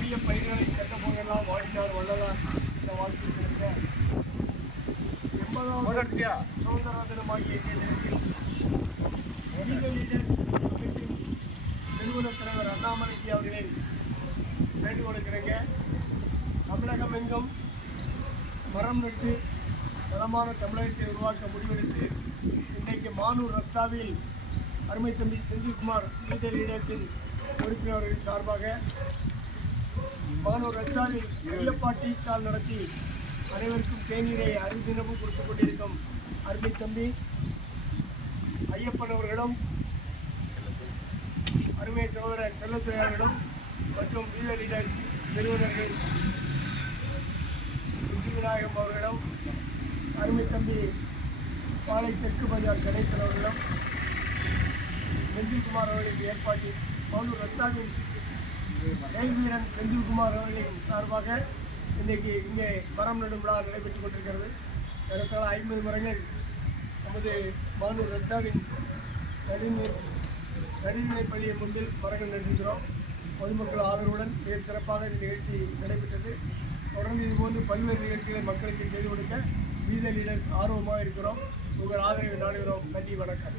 வாடிய பயிர்களை கெட்ட போகலாம் வாடினார் வள்ளலார் இந்த வாழ்க்கை கிடைக்க 80வது சுதந்திர தினமாகிய இன்றைய தினத்தில் நிறுவன தலைவர் அண்ணாமலைஜி அவர்களை வேண்டுகொள்கிறேங்க. தமிழகம் எங்கும் மரம் நட்டு வளமான தமிழகத்தை உருவாக்க முடிவெடுத்து இன்றைக்கு மானூர் ரஸ்தாவில் அருமை தம்பி செந்தில்குமார் லீடர் லீடர்ஸின் உறுப்பினர்களின் சார்பாக மானூர் ரஸ்தாவில் ஐயப்பா டீ ஸ்டால் நடத்தி அனைவருக்கும் தேநீரை அருந்தினமும் கொடுத்து கொண்டிருக்கும் அருமை தம்பி ஐயப்பன் அவர்களும் அருமை சகோதரர் செல்லத்துறையாளர்களும் மற்றும் லீடர் லீடர்ஸ் நிறுவனர்கள் விநாயகம் அவர்களும் அருமை தம்பி பாலை தெற்கு பஜார் கணேசன் அவர்களும் செந்தில்குமார் அவர்களின் ஏற்பாட்டில் மானூர் ரஸ்தாவின் செயல் வீரன் செந்தில்குமார் அவர்களின் சார்பாக இன்றைக்கு இங்கே மரம் நடும் விழா நடைபெற்றுக் கொண்டிருக்கிறது. ஏறத்தாழ 50 மரங்கள் நமது மானூர் ரஸ்தாவின் நடுநிலைப் பள்ளியின் முன்பில் மரங்கள் நட்டிருக்கிறோம். பொதுமக்கள் ஆதரவுடன் மிக சிறப்பாக இந்த நிகழ்ச்சி நடைபெற்றது. தொடர்ந்து இதுபோன்று பல்வேறு நிகழ்ச்சிகளை மக்களுக்கு செய்து கொடுக்க லீடர்ஸ் ஆர்வமாக இருக்கிறோம். உங்கள் ஆதரவை நாடுகிறோம். நன்றி, வணக்கம்.